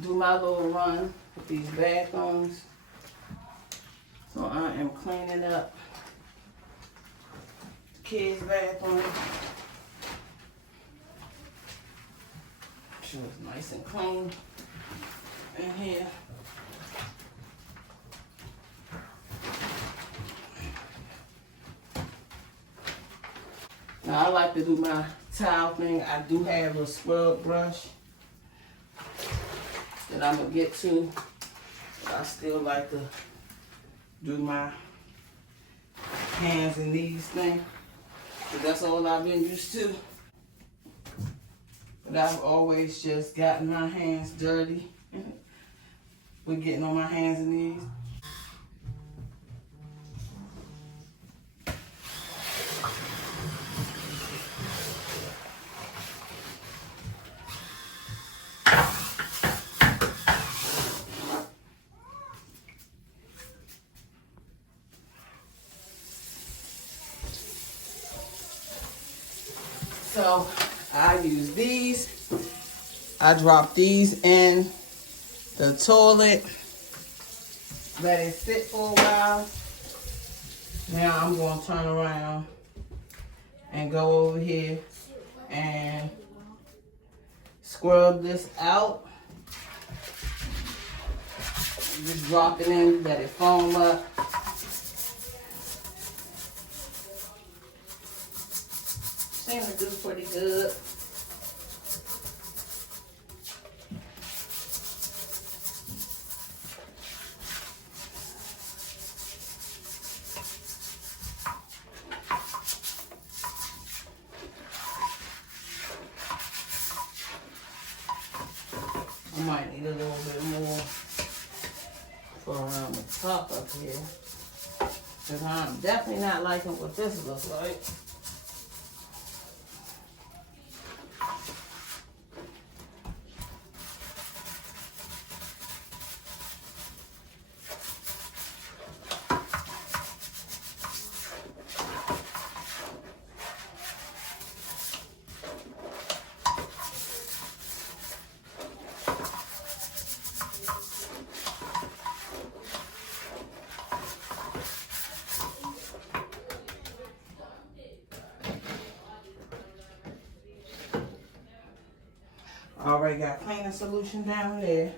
do my little run with these bathrooms. So I am cleaning up the kids' bathroom. Sure it's nice and clean in here. Now I like to do my towel thing. I do have a scrub brush that I'm gonna get to, but I still like to do my hands and knees thing, because that's all I've been used to. But I've always just gotten my hands dirty with getting on my hands and knees. So I use these. I drop these in the toilet. Let it sit for a while. Now I'm going to turn around and go over here and scrub this out. Just drop it in, let it foam up. Seems to do pretty good. I might need a little bit more for around the top up here, because I'm definitely not liking what this looks like. Already got cleaning solution down there.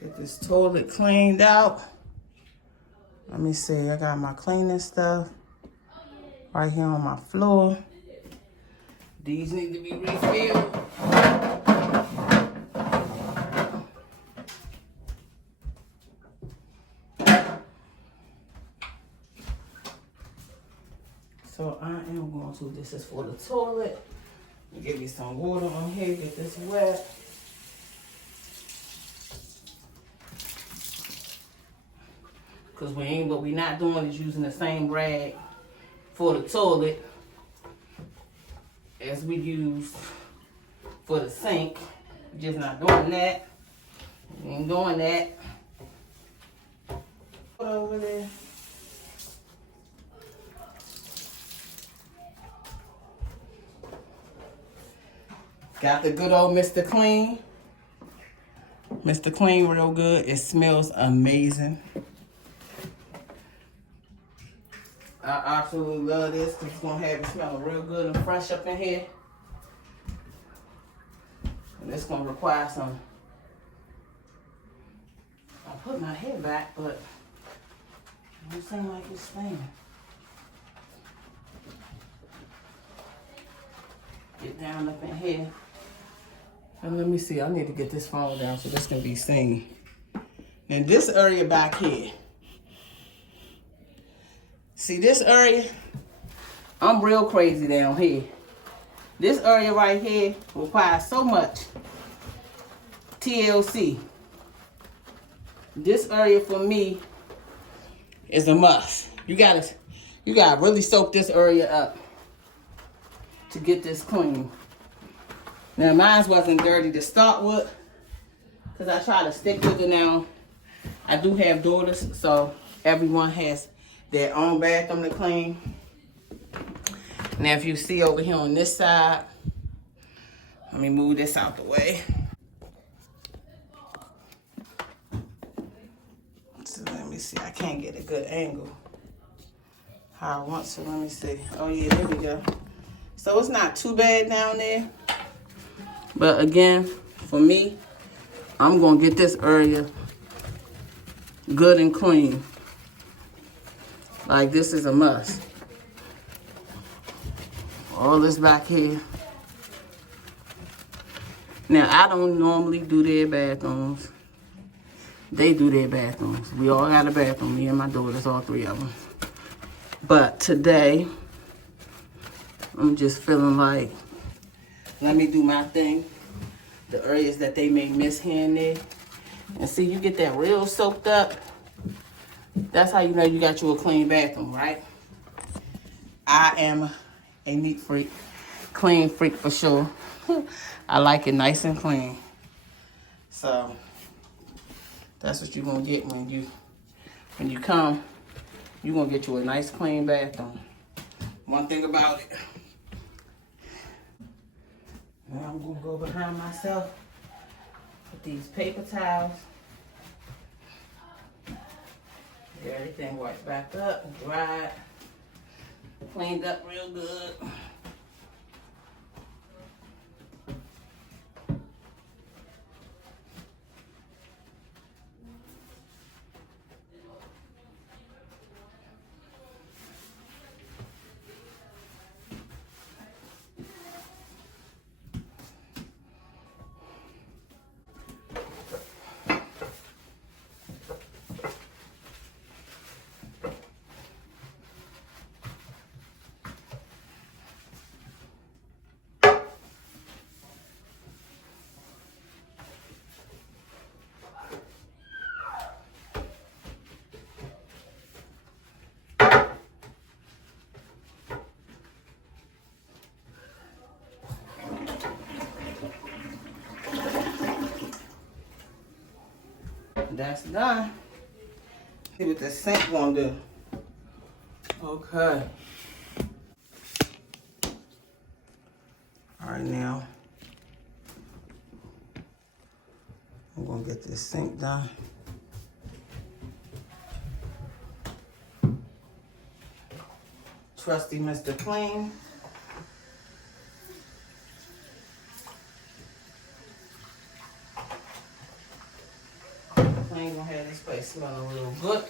Get this toilet cleaned out. Let me see, I got my cleaning stuff right here on my floor. These need to be refilled. So I am going to, this is for the toilet. Give me some water on here, get this wet. Cause what we not doing is using the same rag for the toilet as we use for the sink. We're just not doing that. We ain't doing that. Put over there. Got the good old Mr. Clean. Mr. Clean real good. It smells amazing. I absolutely love this because it's going to have it smelling real good and fresh up in here. And it's going to require some... I put my hair back, but it don't seem like it's staying. Get down up in here. And let me see, I need to get this phone down so this can be seen. And this area back here. See this area? I'm real crazy down here. This area right here requires so much TLC. This area for me is a must. You gotta really soak this area up to get this clean. Now mine wasn't dirty to start with, because I try to stick with it now. I do have daughters, so everyone has their own bathroom to clean. Now if you see over here on this side, Let me move this out the way. So let me see. I can't get a good angle how I want to. Let me see. Oh yeah, there we go. So it's not too bad down there. But again, for me, I'm gonna get this area good and clean. Like this is a must. All this back here. Now I don't normally do their bathrooms. They do their bathrooms. We all got a bathroom, me and my daughters, all three of them. But today, I'm just feeling like, let me do my thing. The areas that they may miss here and there. And see, you get that real soaked up. That's how you know you got you a clean bathroom, right? I am a neat freak. Clean freak for sure. I like it nice and clean. So, that's what you're going to get when you come. You're going to get you a nice clean bathroom. One thing about it. Now I'm going to go behind myself with these paper towels. Get everything wiped back up and dried. Cleaned up real good. That's done. See what the sink gonna do. Okay. All right, now I'm gonna get this sink done. Trusty Mr. Clean. Clean gonna have this place smelling real good.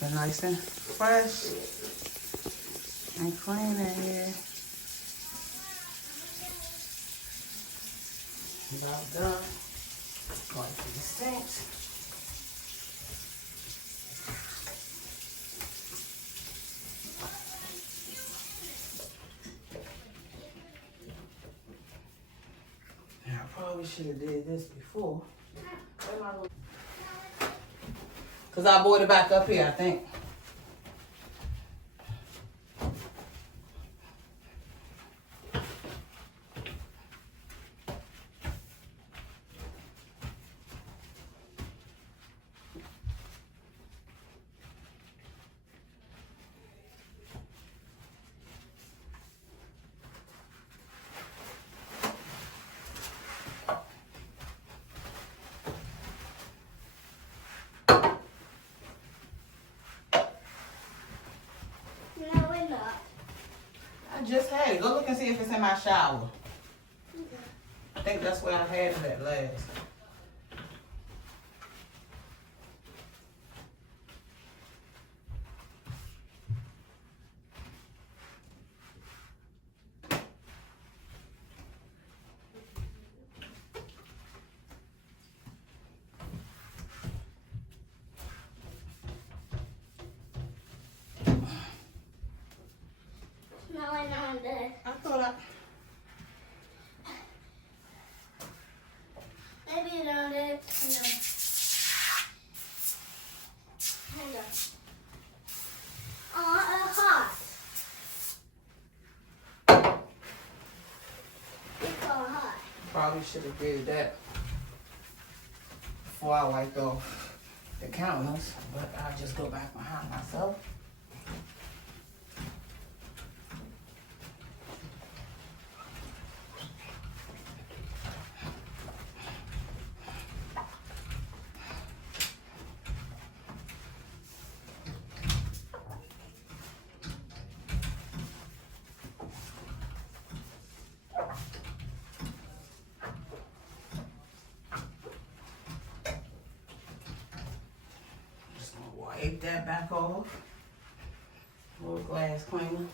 looking nice and fresh and clean in here. About done. Going to the sink. Now, I probably should have did this before. Because I brought it back up here, I think. I just had it. Go look and see if it's in my shower. Okay. I think that's where I had it at last. No, I know that. I thought Maybe you know that. Hang on. Oh, hot. It's all hot. probably should have did that before I wiped off the counters, but I'll just go back behind myself. Wipe that back off. Little glass cleaner.